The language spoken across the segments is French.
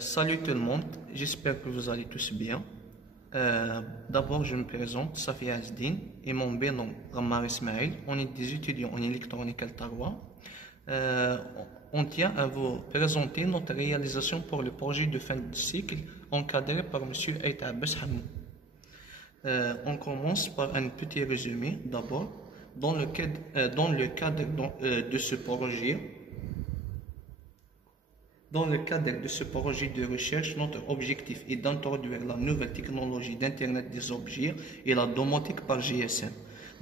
Salut tout le monde, j'espère que vous allez tous bien. D'abord, je me présente, Safi Azdin, et mon prénom, Rammar Ismail. On est des étudiants en électronique Altarois. On tient à vous présenter notre réalisation pour le projet de fin de cycle encadré par M. Aït Abbas Hamou. On commence par un petit résumé d'abord. Dans le cadre de ce projet, de recherche, notre objectif est d'introduire la nouvelle technologie d'Internet des objets et la domotique par GSM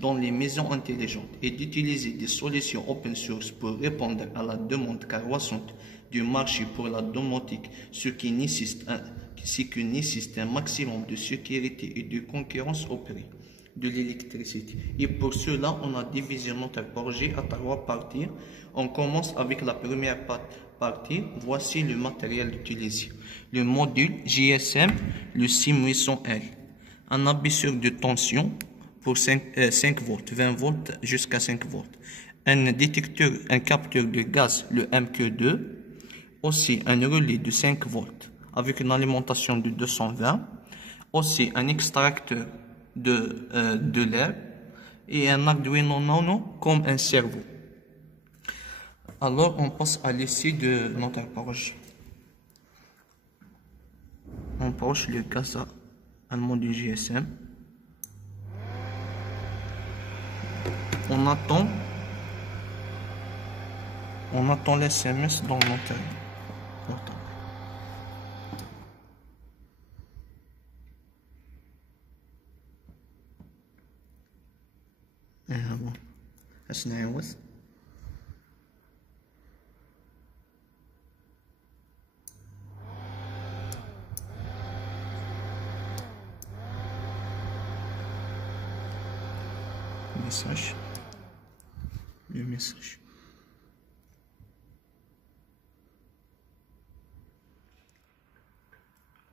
dans les maisons intelligentes et d'utiliser des solutions open source pour répondre à la demande croissante du marché pour la domotique, ce qui nécessite un maximum de sécurité et de concurrence au prix de l'électricité. Et pour cela, on a divisé notre projet à 3 parties. On commence avec la première partie. Voici le matériel utilisé. Le module GSM, le 6800L. Un abaisseur de tension pour 5 volts, 20 volts jusqu'à 5 volts. Un détecteur, un capteur de gaz, le MQ2. Aussi un relais de 5 volts avec une alimentation de 220. Aussi un extracteur de l'air et un Arduino Nano comme un cerveau. Alors on passe à l'essai de notre projet. On branche le gaz à un module GSM. On attend l'SMS dans notre portable. أسنعوث message, le message.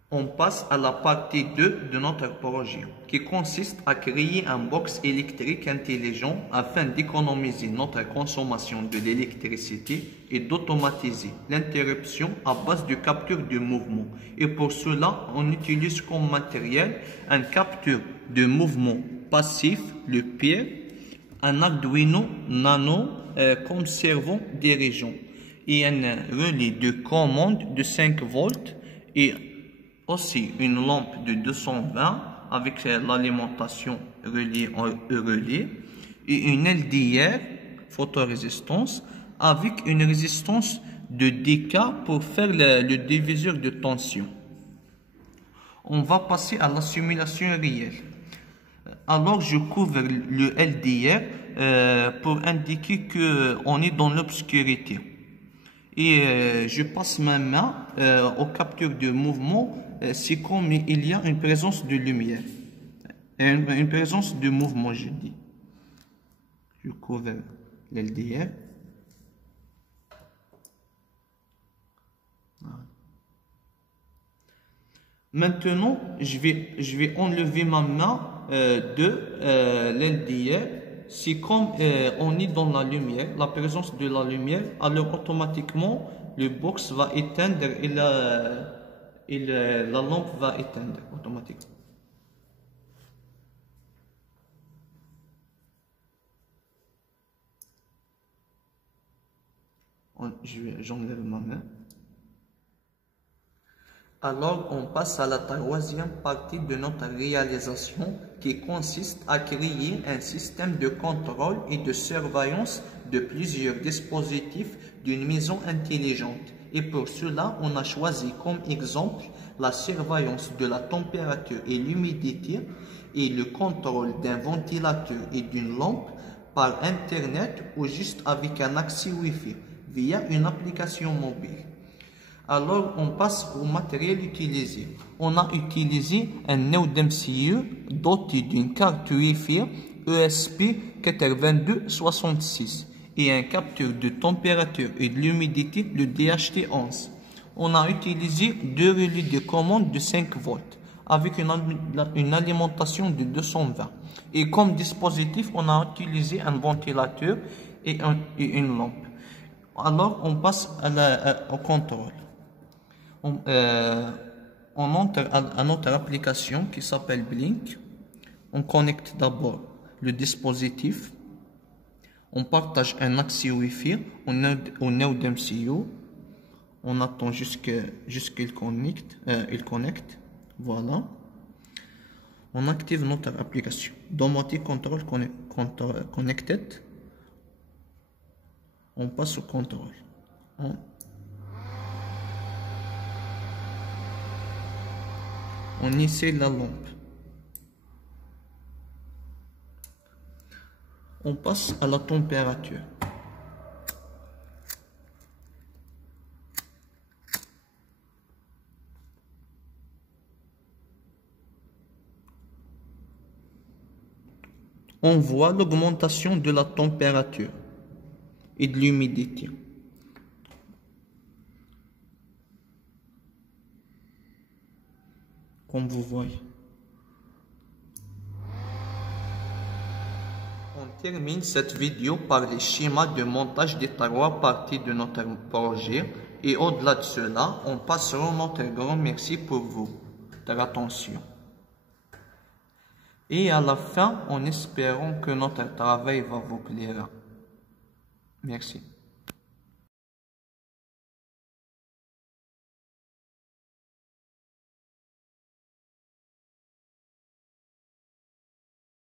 On passe à la partie 2 de notre projet, qui consiste à créer un box électrique intelligent afin d'économiser notre consommation de l'électricité et d'automatiser l'interruption à base de capture de mouvement. Et pour cela, on utilise comme matériel un capteur de mouvement passif, le PIR, un Arduino Nano comme servant dirigeant et un relais de commande de 5 volts et aussi une lampe de 220 avec l'alimentation relais en relais et une LDR photorésistance avec une résistance de DK pour faire le diviseur de tension. On va passer à la simulation réelle. Alors je couvre le LDR pour indiquer qu'on est dans l'obscurité. Et je passe ma main au capteur de mouvement. C'est comme il y a une présence de lumière, une présence de mouvement, je dis. Je couvre l'LDR. Maintenant, je vais enlever ma main de l'LDR. C'est comme on est dans la lumière, la présence de la lumière, alors automatiquement le box va éteindre et la lampe va éteindre automatiquement. J'enlève ma main. Alors, on passe à la troisième partie de notre réalisation qui consiste à créer un système de contrôle et de surveillance de plusieurs dispositifs d'une maison intelligente. Et pour cela, on a choisi comme exemple la surveillance de la température et l'humidité et le contrôle d'un ventilateur et d'une lampe par Internet ou juste avec un accès Wi-Fi via une application mobile. Alors, on passe au matériel utilisé. On a utilisé un Node MCU doté d'une carte Wi-Fi ESP8266 et un capteur de température et de l'humidité, le DHT11. On a utilisé 2 relais de commande de 5 volts avec une alimentation de 220. Et comme dispositif, on a utilisé un ventilateur et une lampe. Alors, on passe au contrôle. On entre à notre application qui s'appelle Blink. On connecte d'abord le dispositif. On partage un accès Wi-Fi au node MCU. On attend jusqu'il connecte. Voilà. On active notre application. Domotic Control Connected. On passe au contrôle. On essaie la lampe. On passe à la température. On voit l'augmentation de la température et de l'humidité. Comme vous voyez. On termine cette vidéo par les schémas de montage des trois parties de notre projet. Et au-delà de cela, on passera notre grand merci pour votre attention. Et à la fin, en espérant que notre travail va vous plaire. Merci.